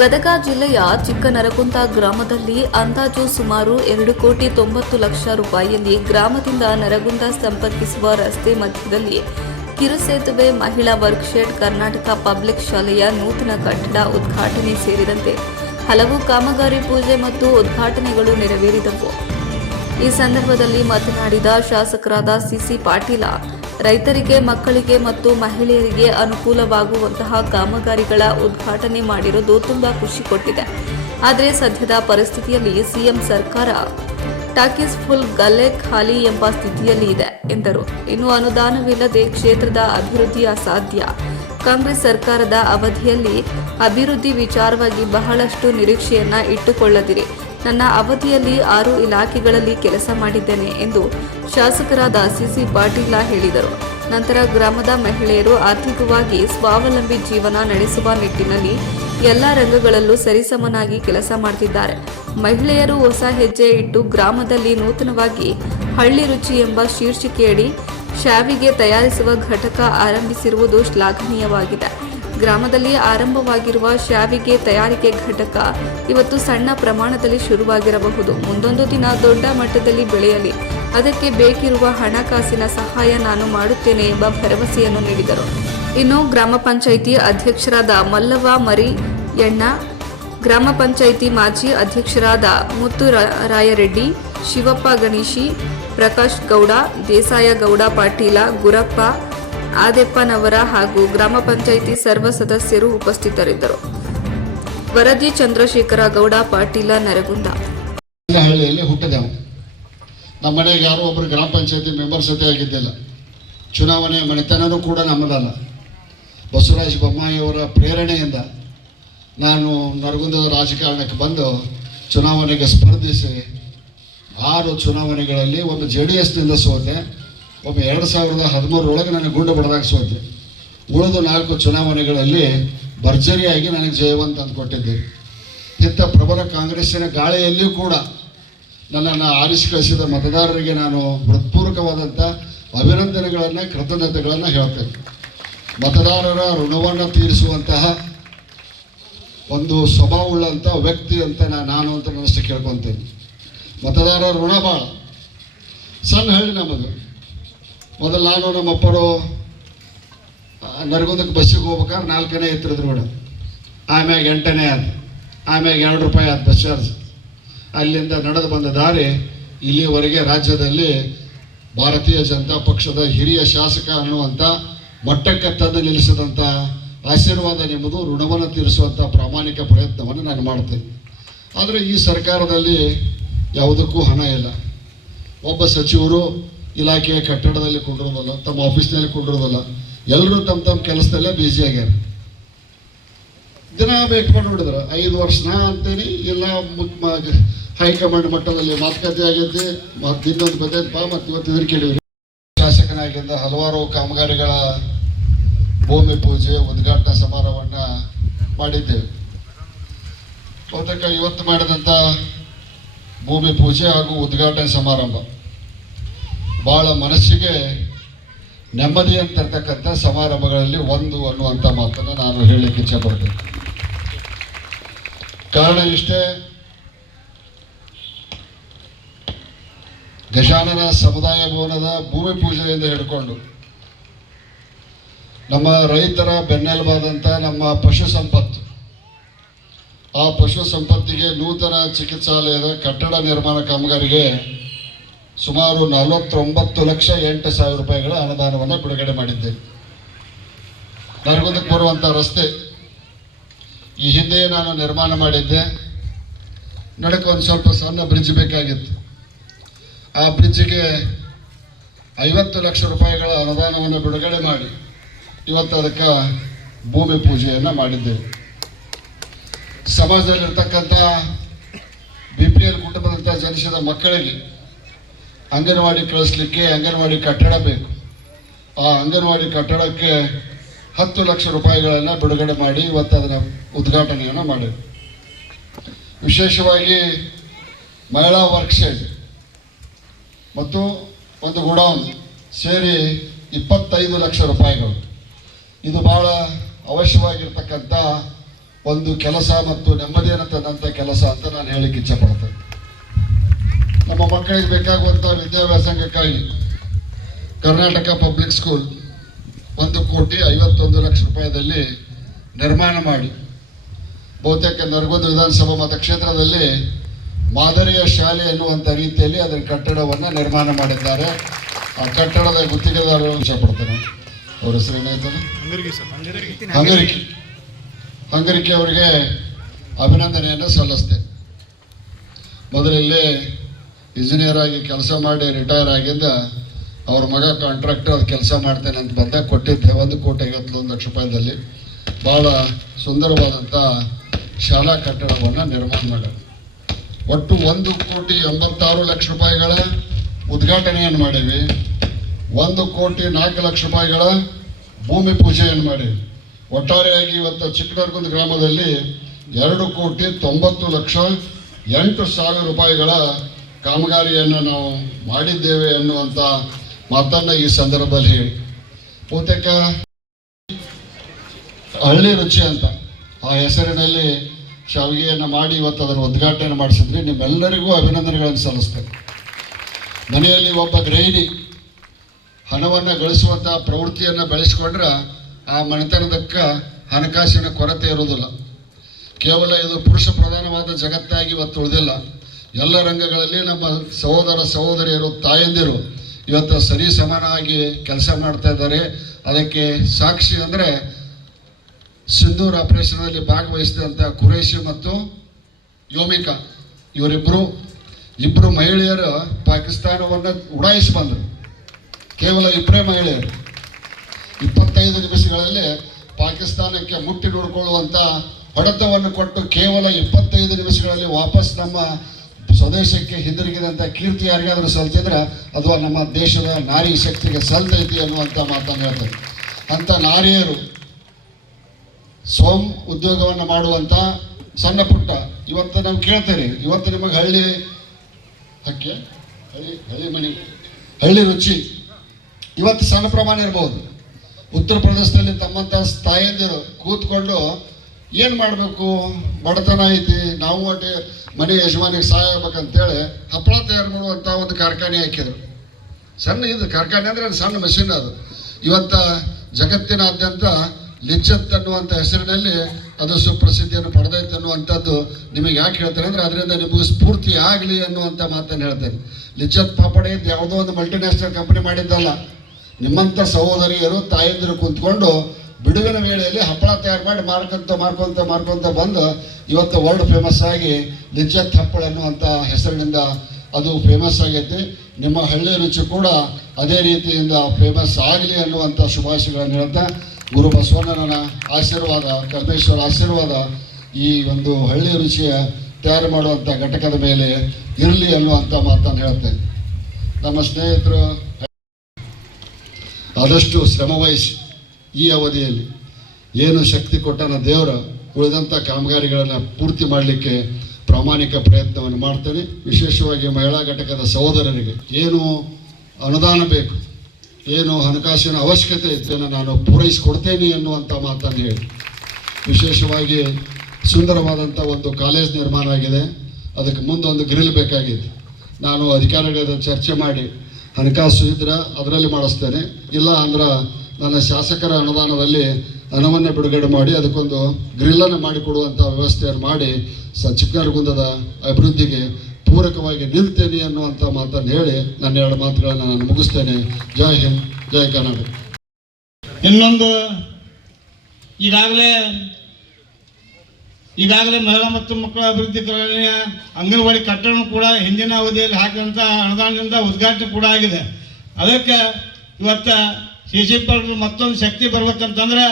ಗದಗ ಜಿಲ್ಲೆಯ ಚಿಕ್ಕನರಗುಂದ ಗ್ರಾಮದಲ್ಲಿ ಅಂದಾಜು ಸುಮಾರು ಎರಡು ಕೋಟಿ ತೊಂಬತ್ತು ಲಕ್ಷ ರೂಪಾಯಿಯಲ್ಲಿ ಗ್ರಾಮದಿಂದ ನರಗುಂದ ಸಂಪರ್ಕಿಸುವ ರಸ್ತೆ ಮಧ್ಯದಲ್ಲಿ ಕಿರುಸೇತುವೆ ಮಹಿಳಾ ವರ್ಕ್ಶೆಡ್ ಕರ್ನಾಟಕ ಪಬ್ಲಿಕ್ ಶಾಲೆಯ ನೂತನ ಕಟ್ಟಡ ಉದ್ಘಾಟನೆ ಸೇರಿದಂತೆ ಹಲವು ಕಾಮಗಾರಿ ಪೂಜೆ ಮತ್ತು ಉದ್ಘಾಟನೆಗಳು ನೆರವೇರಿದವು. ಈ ಸಂದರ್ಭದಲ್ಲಿ ಮಾತನಾಡಿದ ಶಾಸಕರಾದ ಸಿಸಿ ಪಾಟೀಲ ರೈತರಿಗೆ, ಮಕ್ಕಳಿಗೆ ಮತ್ತು ಮಹಿಳೆಯರಿಗೆ ಅನುಕೂಲವಾಗುವಂತಹ ಕಾಮಗಾರಿಗಳ ಉದ್ಘಾಟನೆ ಮಾಡಿರುವುದು ತುಂಬಾ ಖುಷಿ ಕೊಟ್ಟಿದೆ. ಆದರೆ ಸದ್ಯದ ಪರಿಸ್ಥಿತಿಯಲ್ಲಿ ಸಿಎಂ ಸರ್ಕಾರ ಟಾಕೀಸ್ ಫುಲ್ ಗಲ್ಲೆ ಖಾಲಿ ಎಂಬ ಸ್ಥಿತಿಯಲ್ಲಿ ಇದೆ ಎಂದರು. ಇನ್ನು ಅನುದಾನವಿಲ್ಲದೆ ಕ್ಷೇತ್ರದ ಅಭಿವೃದ್ಧಿ ಅಸಾಧ್ಯ. ಕಾಂಗ್ರೆಸ್ ಸರ್ಕಾರದ ಅವಧಿಯಲ್ಲಿ ಅಭಿವೃದ್ಧಿ ವಿಚಾರವಾಗಿ ಬಹಳಷ್ಟು ನಿರೀಕ್ಷೆಯನ್ನ ಇಟ್ಟುಕೊಳ್ಳದಿರಿ. ನನ್ನ ಅವಧಿಯಲ್ಲಿ ಆರು ಇಲಾಖೆಗಳಲ್ಲಿ ಕೆಲಸ ಮಾಡಿದ್ದೇನೆ ಎಂದು ಶಾಸಕರಾದ ಸಿಸಿ ಪಾಟೀಲ ಹೇಳಿದರು. ನಂತರ ಗ್ರಾಮದ ಮಹಿಳೆಯರು ಆರ್ಥಿಕವಾಗಿ ಸ್ವಾವಲಂಬಿ ಜೀವನ ನಡೆಸುವ ನಿಟ್ಟಿನಲ್ಲಿ ಎಲ್ಲ ರಂಗಗಳಲ್ಲೂ ಸರಿಸಮನಾಗಿ ಕೆಲಸ ಮಾಡುತ್ತಿದ್ದಾರೆ ಮಹಿಳೆಯರು ಹೊಸ ಹೆಜ್ಜೆ ಇಟ್ಟು ಗ್ರಾಮದಲ್ಲಿ ನೂತನವಾಗಿ ಹಳ್ಳಿ ರುಚಿ ಎಂಬ ಶೀರ್ಷಿಕೆಯಡಿ ಶಾವಿಗೆ ತಯಾರಿಸುವ ಘಟಕ ಆರಂಭಿಸಿರುವುದು ಶ್ಲಾಘನೀಯವಾಗಿದೆ. ಗ್ರಾಮದಲ್ಲಿ ಆರಂಭವಾಗಿರುವ ಶಾವಿಗೆ ತಯಾರಿಕೆ ಘಟಕ ಇವತ್ತು ಸಣ್ಣ ಪ್ರಮಾಣದಲ್ಲಿ ಶುರುವಾಗಿರಬಹುದು. ಮುಂದೊಂದು ದಿನ ದೊಡ್ಡ ಮಟ್ಟದಲ್ಲಿ ಬೆಳೆಯಲಿ. ಅದಕ್ಕೆ ಬೇಕಿರುವ ಹಣಕಾಸಿನ ಸಹಾಯ ನಾನು ಮಾಡುತ್ತೇನೆ ಎಂಬ ಭರವಸೆಯನ್ನು ನೀಡಿದರು. ಇನ್ನು ಗ್ರಾಮ ಪಂಚಾಯಿತಿ ಅಧ್ಯಕ್ಷರಾದ ಮಲ್ಲವ ಮರಿ ಎಣ್ಣ ಗ್ರಾಮ ಪಂಚಾಯಿತಿ ಮಾಜಿ ಅಧ್ಯಕ್ಷರಾದ ಮುತ್ತು ರಾ- ರಾಯರೆಡ್ಡಿ ಶಿವಪ್ಪ ಗಣೇಶಿ, ಪ್ರಕಾಶ್ ಗೌಡ, ದೇಸಾಯ ಗೌಡ, ಪಾಟೀಲ, ಗುರಪ್ಪ ಆದೆಪ್ಪನವರ ಹಾಗೂ ಗ್ರಾಮ ಪಂಚಾಯಿತಿ ಸರ್ವ ಸದಸ್ಯರು ಉಪಸ್ಥಿತರಿದ್ದರು. ವರದಿ ಚಂದ್ರಶೇಖರ ಗೌಡ, ಪಾಟೀಲ, ನರಗುಂದ. ಹಳ್ಳಿಯಲ್ಲಿ ಹುಟ್ಟಿದೆವು. ನಮ್ಮ ಯಾರೋ ಗ್ರಾಮ ಪಂಚಾಯತಿ ಮೆಂಬರ್ಸ್ ಜೊತೆ ಆಗಿದ್ದಿಲ್ಲ. ಚುನಾವಣೆ ಮನೆತನನೂ ಕೂಡ ನಮ್ಮದಲ್ಲ. ಬಸವರಾಜ ಬೊಮ್ಮಾಯಿಯವರ ಪ್ರೇರಣೆಯಿಂದ ನಾನು ನರಗುಂದದ ರಾಜಕಾರಣಕ್ಕೆ ಬಂದು ಚುನಾವಣೆಗೆ ಸ್ಪರ್ಧಿಸಿ ಆರು ಚುನಾವಣೆಗಳಲ್ಲಿ ಒಂದು ಜೆ ಡಿ ಎಸ್ನಿಂದ ಸೋತೆ ಒಮ್ಮೆ ಎರಡು ಸಾವಿರದ ಹದಿಮೂರರೊಳಗೆ ನನಗೆ ಗುಂಡು ಬಡದಾಗ ಸೋತೆ ಉಳಿದ ನಾಲ್ಕು ಚುನಾವಣೆಗಳಲ್ಲಿ ಭರ್ಜರಿಯಾಗಿ ನನಗೆ ಜಯವಂತ ಅಂದ್ಕೊಟ್ಟಿದ್ದೆ ಇಂಥ ಪ್ರಬಲ ಕಾಂಗ್ರೆಸ್ಸಿನ ಗಾಳಿಯಲ್ಲಿಯೂ ಕೂಡ ನನ್ನನ್ನು ಆರಿಸಿ ಕಳಿಸಿದ ಮತದಾರರಿಗೆ ನಾನು ಹೃತ್ಪೂರ್ವಕವಾದಂಥ ಅಭಿನಂದನೆಗಳನ್ನು, ಕೃತಜ್ಞತೆಗಳನ್ನು ಹೇಳ್ತೇನೆ. ಮತದಾರರ ಋಣವನ್ನು ತೀರಿಸುವಂತಹ ಒಂದು ಸ್ವಭಾವವುಳ್ಳಂಥ ವ್ಯಕ್ತಿ ಅಂತ ನಾನು ಅಂತ ನನ್ನಷ್ಟು ಕೇಳ್ಕೊತೇನೆ. ಮತದಾರರ ಋಣ ಭಾಳ ಸಣ್ಣ ಹೇಳಿ ನಮ್ಮದು. ಮೊದಲು ನಾನು ನಮ್ಮ ಅಪ್ಪರು ನರಗುಂದಕ್ಕೆ ಬಸ್ಸಿಗೆ ಹೋಗ್ಬೇಕಾದ್ರೆ ನಾಲ್ಕನೇ ಎತ್ತರದ ರೋಡ್ ಆಮ್ಯಾಗ ಎಂಟನೇ ಆದ. ಆಮ್ಯಾಗ ಎರಡು ರೂಪಾಯಿ ಆದ ಬಸ್ ಚಾರ್ಜ್ ಅಲ್ಲಿಂದ ನಡೆದು ಬಂದ ದಾರಿ ಇಲ್ಲಿವರೆಗೆ ರಾಜ್ಯದಲ್ಲಿ ಭಾರತೀಯ ಜನತಾ ಪಕ್ಷದ ಹಿರಿಯ ಶಾಸಕ ಅನ್ನುವಂಥ ಮಟ್ಟಕ್ಕೆ ತಂದು ನಿಲ್ಲಿಸಿದಂಥ ಆಶೀರ್ವಾದ ನಿಮ್ಮದು, ಋಣವನ್ನು ತೀರಿಸುವಂಥ ಪ್ರಾಮಾಣಿಕ ಪ್ರಯತ್ನವನ್ನು ನಾನು ಮಾಡ್ತೇನೆ. ಆದರೆ ಈ ಸರ್ಕಾರದಲ್ಲಿ ಯಾವುದಕ್ಕೂ ಹಣ ಇಲ್ಲ. ಒಬ್ಬ ಸಚಿವರು ಇಲಾಖೆಯ ಕಟ್ಟಡದಲ್ಲಿ ಕುಂಡಿರೋದಲ್ಲ, ತಮ್ಮ ಆಫೀಸ್ನಲ್ಲಿ ಕುಂಡಿರೋದಲ್ಲ ಎಲ್ಲರೂ ತಮ್ಮ ತಮ್ಮ ಕೆಲಸದಲ್ಲೇ ಬ್ಯುಸಿ ಆಗ್ಯಾರ. ದಿನ ಭೇಟಿ ಮಾಡಿ ಐದು ವರ್ಷ ನಾ ಅಂತೇನಿ, ಇಲ್ಲ ಹೈಕಮಾಂಡ್ ಮಟ್ಟದಲ್ಲಿ ಮಾತುಕತೆ ಆಗೈತಿ ಮತ್ತು ಇನ್ನೊಂದು ಬಾ ಮತ್ತೆ ಇವತ್ತು ಇದ್ರ ಕೇಳಿವ್ರಿ ಶಾಸಕನಾಗಿದ್ದ ಹಲವಾರು ಕಾಮಗಾರಿಗಳ ಭೂಮಿ ಪೂಜೆ, ಉದ್ಘಾಟನಾ ಸಮಾರಂಭವನ್ನ ಮಾಡಿದ್ದೇವೆ ಬಹುತೇಕ ಇವತ್ತು ಮಾಡಿದಂಥ ಭೂಮಿ ಪೂಜೆ ಹಾಗೂ ಉದ್ಘಾಟನೆ ಸಮಾರಂಭ. ಬಹಳ ಮನಸ್ಸಿಗೆ ನೆಮ್ಮದಿ ಅಂತರ್ತಕ್ಕಂಥ ಸಮಾರಂಭಗಳಲ್ಲಿ ಒಂದು ಅನ್ನುವಂಥ ಮಾತನ್ನು ನಾನು ಹೇಳಲಿಕ್ಕೆ ಇಚ್ಛೆ ಪಡ್ತೇನೆ ಕಾರಣ ಇಷ್ಟೇ, ಗಜಾನನ ಸಮುದಾಯ ಭವನದ ಭೂಮಿ ಪೂಜೆಯಿಂದ ಹಿಡ್ಕೊಂಡು ನಮ್ಮ ರೈತರ ಬೆನ್ನೆಲುಬಾದಂಥ ನಮ್ಮ ಪಶು ಸಂಪತ್ತು, ಆ ಪಶು ಸಂಪತ್ತಿಗೆ ನೂತನ ಚಿಕಿತ್ಸಾಲಯದ ಕಟ್ಟಡ ನಿರ್ಮಾಣ ಕಾಮಗಾರಿಗೆ ಸುಮಾರು ನಲವತ್ತೊಂಬತ್ತು ಲಕ್ಷ ಎಂಟು ಸಾವಿರ ರೂಪಾಯಿಗಳ ಅನುದಾನವನ್ನು ಬಿಡುಗಡೆ ಮಾಡಿದ್ದೇವೆ ನರಗುಂದಕ್ಕೆ ಬರುವಂಥ ರಸ್ತೆ ಈ ಹಿಂದೆ ನಾನು ನಿರ್ಮಾಣ ಮಾಡಿದ್ದೆ. ನಡಕ್ಕೆ ಒಂದು ಸ್ವಲ್ಪ ಸಣ್ಣ ಬ್ರಿಡ್ಜ್ ಬೇಕಾಗಿತ್ತು. ಆ ಬ್ರಿಡ್ಜ್ಗೆ ಐವತ್ತು ಲಕ್ಷ ರೂಪಾಯಿಗಳ ಅನುದಾನವನ್ನು ಬಿಡುಗಡೆ ಮಾಡಿ ಇವತ್ತು ಅದಕ್ಕೆ ಭೂಮಿ ಪೂಜೆಯನ್ನು ಮಾಡಿದ್ದೇವೆ ಸಮಾಜದಲ್ಲಿರ್ತಕ್ಕಂಥ ಬಿ ಪಿ ಎಲ್ ಕುಟುಂಬದಂಥ ಜನಿಸಿದ ಮಕ್ಕಳಿಗೆ ಅಂಗನವಾಡಿ ಕಳಿಸ್ಲಿಕ್ಕೆ ಅಂಗನವಾಡಿ ಕಟ್ಟಡ ಬೇಕು. ಆ ಅಂಗನವಾಡಿ ಕಟ್ಟಡಕ್ಕೆ ಹತ್ತು ಲಕ್ಷ ರೂಪಾಯಿಗಳನ್ನು ಬಿಡುಗಡೆ ಮಾಡಿ ಇವತ್ತು ಅದರ ಉದ್ಘಾಟನೆಯನ್ನು ಮಾಡಿದೆ ವಿಶೇಷವಾಗಿ ಮಹಿಳಾ ವರ್ಕ್ಶೆಡ್ ಮತ್ತು ಒಂದು ಗುಡೌನ್ ಸೇರಿ ಇಪ್ಪತ್ತೈದು ಲಕ್ಷ ರೂಪಾಯಿಗಳು. ಇದು ಬಹಳ ಅವಶ್ಯವಾಗಿರ್ತಕ್ಕಂಥ ಒಂದು ಕೆಲಸ ಮತ್ತು ನೆಮ್ಮದಿಯನ್ನು ತಂದಂಥ ಕೆಲಸ ಅಂತ ನಾನು ಹೇಳಲಿಕ್ಕೆ ಇಚ್ಛಪಡ್ತೇನೆ ನಮ್ಮ ಮಕ್ಕಳಿಗೆ ಬೇಕಾಗುವಂಥ ವಿದ್ಯಾಭ್ಯಾಸಕ್ಕಾಗಿ ಕರ್ನಾಟಕ ಪಬ್ಲಿಕ್ ಸ್ಕೂಲ್ ಒಂದು ಕೋಟಿ ಐವತ್ತೊಂದು ಲಕ್ಷ ರೂಪಾಯಿದಲ್ಲಿ ನಿರ್ಮಾಣ ಮಾಡಿ. ಬಹುತೇಕ ನರಗುಂದ ವಿಧಾನಸಭಾ ಮತಕ್ಷೇತ್ರದಲ್ಲಿ ಮಾದರಿಯ ಶಾಲೆ ಎನ್ನುವಂಥ ರೀತಿಯಲ್ಲಿ ಅದರ ಕಟ್ಟಡವನ್ನು ನಿರ್ಮಾಣ ಮಾಡಿದ್ದಾರೆ. ಆ ಕಟ್ಟಡದ ಗುತ್ತಿಗೆದಾರರು ಇಷ್ಟಪಡ್ತಾರೆ. ಅವ್ರ ಹೆಸರು ಏನಾಯ್ತಾರೆ ಹಂಗರಿಕೆ ಹಂಗರಿಕೆ. ಅವರಿಗೆ ಅಭಿನಂದನೆಯನ್ನು ಸಲ್ಲಿಸ್ತೇನೆ ಮೊದಲಲ್ಲಿ ಇಂಜಿನಿಯರ್ ಆಗಿ ಕೆಲಸ ಮಾಡಿ ರಿಟೈರ್ ಆಗಿದ್ದ ಅವ್ರ ಮಗ ಕಾಂಟ್ರಾಕ್ಟರ್ ಕೆಲಸ ಮಾಡ್ತೇನೆ ಅಂತ ಬಂದಾಗ ಕೊಟ್ಟಿದ್ದೆ. ಒಂದು ಕೋಟಿ ಐವತ್ತೊಂದು ಲಕ್ಷ ರೂಪಾಯಿದಲ್ಲಿ ಭಾಳ ಸುಂದರವಾದಂಥ ಶಾಲಾ ಕಟ್ಟಡವನ್ನು ನಿರ್ಮಾಣ ಮಾಡ್ಯಾರ ಒಟ್ಟು ಒಂದು ಕೋಟಿ ಎಂಬತ್ತಾರು ಲಕ್ಷ ರೂಪಾಯಿಗಳ ಉದ್ಘಾಟನೆಯನ್ನು ಮಾಡೀವಿ ಒಂದು ಕೋಟಿ ನಾಲ್ಕು ಲಕ್ಷ ರೂಪಾಯಿಗಳ ಭೂಮಿ ಪೂಜೆಯನ್ನು ಮಾಡೀವಿ ಒಟ್ಟಾರೆಯಾಗಿ ಇವತ್ತು ಚಿಕ್ಕನರ್ಗುಂದ ಗ್ರಾಮದಲ್ಲಿ ಎರಡು ಕೋಟಿ ತೊಂಬತ್ತು ಲಕ್ಷ ಎಂಟು ಸಾವಿರ ರೂಪಾಯಿಗಳ ಕಾಮಗಾರಿಯನ್ನು ನಾವು ಮಾಡಿದ್ದೇವೆ ಎನ್ನುವಂಥ ಮಾತನ್ನು ಈ ಸಂದರ್ಭದಲ್ಲಿ ಹೇಳಿ. ಬಹುತೇಕ ಹಳ್ಳಿ ರುಚಿ ಅಂತ ಆ ಹೆಸರಿನಲ್ಲಿ ಶಾವಿಗೆಯನ್ನು ಮಾಡಿ ಇವತ್ತು ಅದನ್ನು ಉದ್ಘಾಟನೆ ಮಾಡಿಸಿದ್ರಿ ನಿಮ್ಮೆಲ್ಲರಿಗೂ ಅಭಿನಂದನೆಗಳನ್ನು ಸಲ್ಲಿಸ್ತೇನೆ. ಮನೆಯಲ್ಲಿ ಒಬ್ಬ ಗೃಹಿಣಿ ಹಣವನ್ನು ಗಳಿಸುವಂಥ ಪ್ರವೃತ್ತಿಯನ್ನು ಬೆಳೆಸ್ಕೊಂಡ್ರೆ ಆ ಮನೆತನದಕ್ಕೆ ಹಣಕಾಸಿನ ಕೊರತೆ ಇರುವುದಿಲ್ಲ. ಕೇವಲ ಇದು ಪುರುಷ ಪ್ರಧಾನವಾದ ಜಗತ್ತಾಗಿ ಇವತ್ತು ಉಳಿದಿಲ್ಲ. ಎಲ್ಲ ರಂಗಗಳಲ್ಲಿ ನಮ್ಮ ಸಹೋದರ ಸಹೋದರಿಯರು, ತಾಯಂದಿರು ಇವತ್ತು ಸರಿ ಸಮಾನವಾಗಿ ಕೆಲಸ ಮಾಡ್ತಾ ಇದ್ದಾರೆ. ಅದಕ್ಕೆ ಸಾಕ್ಷಿ ಅಂದರೆ ಸಿಂಧೂರ್ ಆಪರೇಷನಲ್ಲಿ ಭಾಗವಹಿಸಿದಂಥ ಕುರೇಶಿ ಮತ್ತು ಯೋಮಿಕಾ ಇವರಿಬ್ಬರು ಇಬ್ಬರು ಮಹಿಳೆಯರು ಪಾಕಿಸ್ತಾನವನ್ನು ಉಡಾಯಿಸಿ ಬಂದರು. ಕೇವಲ ಇಬ್ಬರೇ ಮಹಿಳೆಯರು. ಇಪ್ಪತ್ತೈದು ನಿಮಿಷಗಳಲ್ಲಿ ಪಾಕಿಸ್ತಾನಕ್ಕೆ ಮುಟ್ಟಿ ನೋಡಿಕೊಳ್ಳುವಂಥ ಹೊಡೆತವನ್ನು ಕೊಟ್ಟು ಕೇವಲ ಇಪ್ಪತ್ತೈದು ನಿಮಿಷಗಳಲ್ಲಿ ವಾಪಸ್ ನಮ್ಮ ಸ್ವದೇಶಕ್ಕೆ ಹಿಂದಿರುಗಿದಂಥ ಕೀರ್ತಿ ಯಾರಿಗಾದರೂ ಸಲ್ತಿದ್ರೆ ಅದು ನಮ್ಮ ದೇಶದ ನಾರಿ ಶಕ್ತಿಗೆ ಸಲ್ತೈತಿ ಅನ್ನುವಂಥ ಮಾತನ್ನು ಹೇಳ್ತಾರೆ. ಅಂಥ ನಾರಿಯರು ಸ್ವಯಂ ಉದ್ಯೋಗವನ್ನು ಮಾಡುವಂಥ ಸಣ್ಣ ಪುಟ್ಟ, ಇವತ್ತು ನಾವು ಕೇಳ್ತೇವೆ, ಇವತ್ತು ನಿಮಗೆ ಹಳ್ಳಿ ಹಕ್ಕೆ, ಹಳ್ಳಿ ಹಳ್ಳಿ ಮಣಿ ಹಳ್ಳಿ ರುಚಿ, ಇವತ್ತು ಸಣ್ಣ ಪ್ರಮಾಣ ಇರ್ಬೋದು. ಉತ್ತರ ಪ್ರದೇಶದಲ್ಲಿ ತಮ್ಮಂಥ ತಾಯಂದಿರು ಕೂತ್ಕೊಂಡು ಏನು ಮಾಡಬೇಕು? ಬಡತನ ಐತಿ, ನಾವು ಅಟೆ ಮನೆ ಯಜಮಾನಿಗೆ ಸಹಾಯ ಆಗ್ಬೇಕಂತೇಳಿ ಹಪ್ಪಳ ತಯಾರು ಮಾಡುವಂಥ ಒಂದು ಕಾರ್ಖಾನೆ ಹಾಕಿದ್ರು. ಸಣ್ಣ ಇದು, ಕಾರ್ಖಾನೆ ಅಂದ್ರೆ ಸಣ್ಣ ಮಷಿನ್ ಅದು. ಇವತ್ತ ಜಗತ್ತಿನಾದ್ಯಂತ ಲಿಚ್ಚತ್ ಅನ್ನುವಂಥ ಹೆಸರಿನಲ್ಲಿ ಅದು ಸುಪ್ರಸಿದ್ಧಿಯನ್ನು ಪಡೆದೈತೆ ಅನ್ನುವಂಥದ್ದು ನಿಮಗೆ ಯಾಕೆ ಹೇಳ್ತಾರೆ ಅಂದರೆ ಅದರಿಂದ ನಿಮಗೆ ಸ್ಫೂರ್ತಿ ಆಗಲಿ ಅನ್ನುವಂಥ ಮಾತನ್ನು ಹೇಳ್ತೇನೆ. ಲಿಚ್ಚತ್ ಪಾಪಡೆ ಇದು ಯಾವುದೋ ಒಂದು ಮಲ್ಟಿನ್ಯಾಷನಲ್ ಕಂಪನಿ ಮಾಡಿದ್ದಲ್ಲ. ನಿಮ್ಮಂಥ ಸಹೋದರಿಯರು ತಾಯಂದಿರು ಕುಂತ್ಕೊಂಡು ಬಿಡುವಿನ ವೇಳೆಯಲ್ಲಿ ಹಪ್ಪಳ ತಯಾರು ಮಾಡಿ ಮಾರ್ಕೊಂತ ಮಾರ್ಕೊಂತ ಮಾರ್ಕೊಂತ ಬಂದು ಇವತ್ತು ವರ್ಲ್ಡ್ ಫೇಮಸ್ ಆಗಿ ನಿಜತ್ ಹಪ್ಪಳ ಅನ್ನುವಂಥ ಹೆಸರಿನಿಂದ ಅದು ಫೇಮಸ್ ಆಗೈತಿ. ನಿಮ್ಮ ಹಳ್ಳಿ ರುಚಿ ಕೂಡ ಅದೇ ರೀತಿಯಿಂದ ಫೇಮಸ್ ಆಗಲಿ ಅನ್ನುವಂಥ ಶುಭಾಶಯಗಳನ್ನು ಹೇಳ್ತಾ, ಗುರು ಬಸವಣ್ಣನ ಆಶೀರ್ವಾದ ಕರ್ಮೇಶ್ವರ ಆಶೀರ್ವಾದ ಈ ಒಂದು ಹಳ್ಳಿ ರುಚಿಯ ತಯಾರು ಮಾಡುವಂಥ ಘಟಕದ ಮೇಲೆ ಇರಲಿ ಅನ್ನುವಂಥ ಮಾತನ್ನು ಹೇಳ್ತೇನೆ. ನಮ್ಮ ಸ್ನೇಹಿತರು ಆದಷ್ಟು ಶ್ರಮವಹಿಸಿ. ಈ ಅವಧಿಯಲ್ಲಿ ಏನು ಶಕ್ತಿ ಕೊಟ್ಟನ ದೇವರ ಉಳಿದಂಥ ಕಾಮಗಾರಿಗಳನ್ನು ಪೂರ್ತಿ ಮಾಡಲಿಕ್ಕೆ ಪ್ರಾಮಾಣಿಕ ಪ್ರಯತ್ನವನ್ನು ಮಾಡ್ತೇನೆ. ವಿಶೇಷವಾಗಿ ಮಹಿಳಾ ಘಟಕದ ಸಹೋದರರಿಗೆ ಏನು ಅನುದಾನ ಬೇಕು, ಏನು ಹಣಕಾಸಿನ ಅವಶ್ಯಕತೆ ಇದನ್ನು ನಾನು ಪೂರೈಸಿಕೊಡ್ತೇನೆ ಎನ್ನುವಂಥ ಮಾತನ್ನು ಹೇಳಿ. ವಿಶೇಷವಾಗಿ ಸುಂದರವಾದಂಥ ಒಂದು ಕಾಲೇಜ್ ನಿರ್ಮಾಣ ಆಗಿದೆ. ಅದಕ್ಕೆ ಮುಂದೆ ಒಂದು ಗ್ರಿಲ್ ಬೇಕಾಗಿದೆ ನಾನು ಅಧಿಕಾರಿಗಳ ಚರ್ಚೆ ಮಾಡಿ ಹಣಕಾಸು ಇದ್ರೆ ಅದರಲ್ಲಿ ಮಾಡಿಸ್ತೇನೆ. ಇಲ್ಲ ಅಂದ್ರೆ ನನ್ನ ಶಾಸಕರ ಅನುದಾನದಲ್ಲಿ ಹಣವನ್ನು ಬಿಡುಗಡೆ ಮಾಡಿ ಅದಕ್ಕೊಂದು ಗ್ರಿಲ್ಲನ್ನು ಮಾಡಿಕೊಡುವಂಥ ವ್ಯವಸ್ಥೆಯನ್ನು ಮಾಡಿ ಸ ಚಿಕ್ಕನಗುಂದದ ಅಭಿವೃದ್ಧಿಗೆ ಪೂರಕವಾಗಿ ನಿಲ್ತೇನೆ ಅನ್ನುವಂಥ ಮಾತನ್ನು ಹೇಳಿ ನನ್ನ ಎರಡು ಮಾತುಗಳನ್ನು ನಾನು ಮುಗಿಸ್ತೇನೆ. ಜೈ ಹಿಂದ್, ಜೈ ಕರ್ನಾಟಕ ಇನ್ನೊಂದು, ಈಗಾಗಲೇ ಈಗಾಗಲೇ ಮಹಿಳಾ ಮತ್ತು ಮಕ್ಕಳ ಅಭಿವೃದ್ಧಿ ಕಲ್ಯಾಣ ಅಂಗನವಾಡಿ ಕಟ್ಟಡ ಕೂಡ ಹಿಂದಿನ ಅವಧಿಯಲ್ಲಿ ಹಾಕಿದಂಥ ಅನುದಾನದಿಂದ ಉದ್ಘಾಟನೆ ಕೂಡ ಆಗಿದೆ. ಅದಕ್ಕೆ ಇವತ್ತು ಸಿ ಸಿ ಮತ್ತೊಂದು ಶಕ್ತಿ ಬರ್ಬೇಕಂತಂದ್ರೆ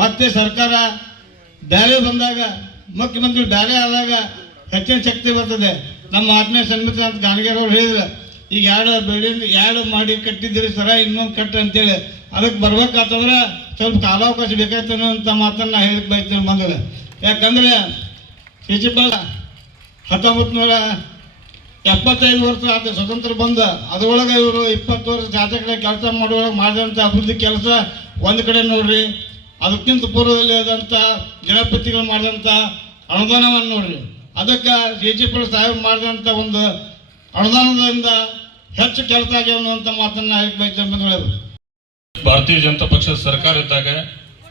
ಮತ್ತೆ ಸರ್ಕಾರ ಬ್ಯಾರೆ ಬಂದಾಗ, ಮುಖ್ಯಮಂತ್ರಿ ಬ್ಯಾರೆ ಆದಾಗ ಹೆಚ್ಚಿನ ಶಕ್ತಿ ಬರ್ತದೆ. ನಮ್ಮ ಆತ್ಮೀಯ ಸನ್ಮಿತ್ರ ಅಂತ ಗಾನಗೇರವ್ರು ಹೇಳಿದ್ರು, ಈಗ ಎರಡು ಬಿಲ್ಡಿಂಗ್, ಎರಡು ಮಾಡಿ ಕಟ್ಟಿದ್ದೀರಿ ಸರ, ಇನ್ನೊಂದು ಕಟ್ಟ ಅಂತೇಳಿ. ಅದಕ್ಕೆ ಬರ್ಬೇಕಾತಂದ್ರೆ ಸ್ವಲ್ಪ ಕಾಲಾವಕಾಶ ಬೇಕಾಯ್ತು ಅಂತ ಮಾತನ್ನ ಹೇಳಕ್ ಬಯಸ್ತೇನೆ ಮೊದಲು ಯಾಕಂದ್ರೆ ಶಿಶುಪಾಲ ಹತ್ತೊಂಬತ್ತು ನೂರ ಎಪ್ಪತ್ತೈದು ವರ್ಷ ಆದ ಸ್ವತಂತ್ರ ಬಂದ. ಅದರೊಳಗೆ ಇವರು ಇಪ್ಪತ್ತು ವರ್ಷ ಶಾಸಕರ ಕೆಲಸ ಮಾಡುವಾಗ ಮಾಡಿದಂಥ ಅಭಿವೃದ್ಧಿ ಕೆಲಸ ಒಂದು ಕಡೆ ನೋಡ್ರಿ. ಅದಕ್ಕಿಂತ ಪೂರ್ವದಲ್ಲಿ ಆದಂಥ ಜನಪ್ರತಿಗಳು ಮಾಡಿದಂಥ ಅನುದಾನವನ್ನು ನೋಡ್ರಿ. ಅದಕ್ಕೆ ಜಿ ಜಿ ಪಿ ಸಾಹೇಬ್ ಮಾಡಿದಂಥ ಒಂದು ಅನುದಾನದಿಂದ ಹೆಚ್ಚು ಕೆಲಸ ಆಗಿ ಅನ್ನುವಂಥ ಮಾತನ್ನು ಹೇಳಬೇಕು ಭಾರತೀಯ ಜನತಾ ಪಕ್ಷದ ಸರ್ಕಾರ ಇದ್ದಾಗ,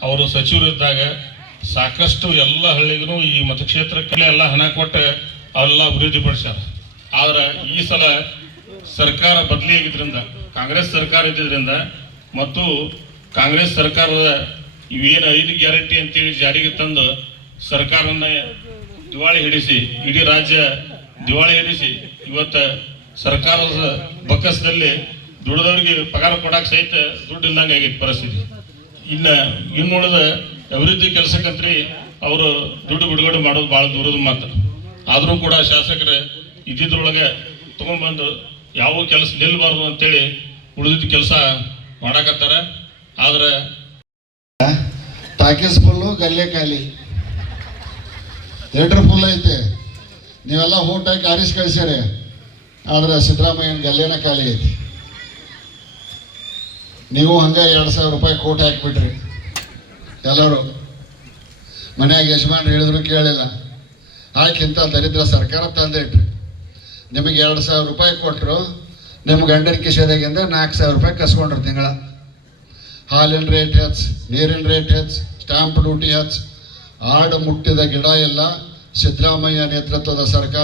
ಅವರು ಸಚಿವರು ಇದ್ದಾಗ ಸಾಕಷ್ಟು ಎಲ್ಲ ಹಳ್ಳಿಗೂ ಈ ಮತಕ್ಷೇತ್ರಕ್ಕೆ ಎಲ್ಲ ಹಣ ಕೊಟ್ಟು ಅವೆಲ್ಲ ಅಭಿವೃದ್ಧಿಪಡಿಸ್ಯಾರ. ಆದ್ರೆ ಈ ಸಲ ಸರ್ಕಾರ ಬದಲಿ ಆಗಿದ್ರಿಂದ, ಕಾಂಗ್ರೆಸ್ ಸರ್ಕಾರ ಇದ್ದಿದ್ರಿಂದ ಮತ್ತು ಕಾಂಗ್ರೆಸ್ ಸರ್ಕಾರದ ಇವೇನು ಐದು ಗ್ಯಾರಂಟಿ ಅಂತೇಳಿ ಜಾರಿಗೆ ತಂದು ಸರ್ಕಾರವನ್ನ ದಿವಾಳಿ ಹಿಡಿಸಿ, ಇಡೀ ರಾಜ್ಯ ದಿವಾಳಿ ಹಿಡಿಸಿ, ಇವತ್ತು ಸರ್ಕಾರದ ಬಕ್ಕಸದಲ್ಲಿ ದುಡಿದವ್ರಿಗೆ ಪಗಾರ ಕೊಡಕ್ಕೆ ಸಹಿತ ದುಡ್ಡು ಇಲ್ದಂಗೆ ಆಗೈತೆ ಪರಿಸ್ಥಿತಿ. ಇನ್ನ ಇನ್ನುಳಿದ ಅಭಿವೃದ್ಧಿ ಕೆಲಸಕ್ಕಂತ್ರಿ ಅವರು ದುಡ್ಡು ಬಿಡುಗಡೆ ಮಾಡೋದು ಭಾಳ ದೂರದ ಮಾತು. ಆದರೂ ಕೂಡ ಶಾಸಕರು ಇದ್ದಿದ್ರೊಳಗೆ ತಗೊಂಡ್ಬಂದು ಯಾವ ಕೆಲಸ ನಿಲ್ಬಾರ್ದು ಅಂತೇಳಿ ಉಳಿದಿದ್ದ ಕೆಲಸ ಮಾಡಾಕತ್ತಾರ. ಆದ್ರೆ ಟಾಕೀಸ್ ಫುಲ್ಲು ಗಲ್ಲೆ ಖಾಲಿ. ಥಿಯೇಟ್ರ್ ಫುಲ್ ಐತೆ. ನೀವೆಲ್ಲ ಓಟ್ ಹಾಕಿ ಆರಿಸಿ ಕಳಿಸ್ಯಾರೆ ಆದ್ರೆ ಸಿದ್ದರಾಮಯ್ಯನ ಗಲ್ಲೇನ ಖಾಲಿ ಐತಿ. ನೀವು ಹಂಗೆ ಎರಡು ಸಾವಿರ ರೂಪಾಯಿ ಕೋಟ್ ಹಾಕಿಬಿಟ್ರಿ. ಎಲ್ಲರೂ ಮನೆಯಾಗ ಯಜಮಾನ್ರು ಹೇಳಿದ್ರು ಕೇಳಿಲ್ಲ. ಹಾಕಿಂತ ದರಿದ್ರ ಸರ್ಕಾರ ತಂದಿಟ್ರಿ. ನಿಮಗೆ ಎರಡು ಸಾವಿರ ರೂಪಾಯಿ ಕೊಟ್ಟರು ನಿಮ್ಮ ಗಂಡನ ಕಿಶೆದಾಗಿಂದ ನಾಲ್ಕು ಸಾವಿರ ರೂಪಾಯಿ ಕಸ್ಕೊಂಡ್ರು ತಿಂಗಳ. ಹಾಲಿನ ರೇಟ್ ಹೆಚ್ಚು, ನೀರಿನ ರೇಟ್ ಹೆಚ್ಚು, ಸ್ಟಾಂಪ್ ಡ್ಯೂಟಿ ಹೆಚ್ಚು. ಆಡು ಮುಟ್ಟಿದ ಗಿಡ ಎಲ್ಲ ಸಿದ್ದರಾಮಯ್ಯ ನೇತೃತ್ವದ ಸರ್ಕಾರ